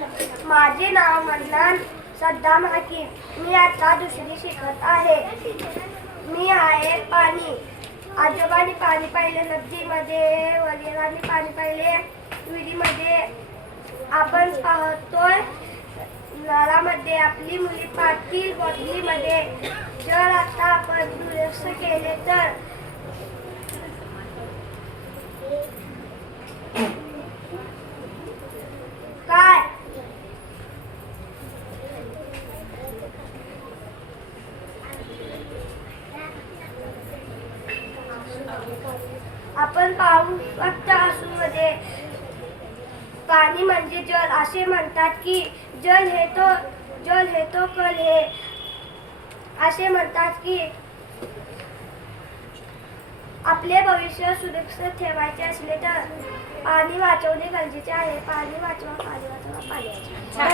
माझे नाव मन्नान सद्दाम हकीम. मी आता दुसरी शिकत आहे. मी आहे पाणी. आजोबांनी पाणी पाहिले नदीमध्ये, वडिलांनी पाणी पाहिले विहिरीमध्ये. आपण पाहतोय नळामध्ये. आपली मुली पाहतील बॉटलीमध्ये. जर आता आपण दुरुस्त केले तर काय? आपण पाहू फक्त आसूमध्ये पाणी म्हणजे जल. असे म्हणतात की जल हे तो कल हे. असे म्हणतात की आपले भविष्य सुरक्षित ठेवायचे असले तर पाणी वाचवणे गरजेचे आहे. पाणी वाचवा, पाणी वाचवा.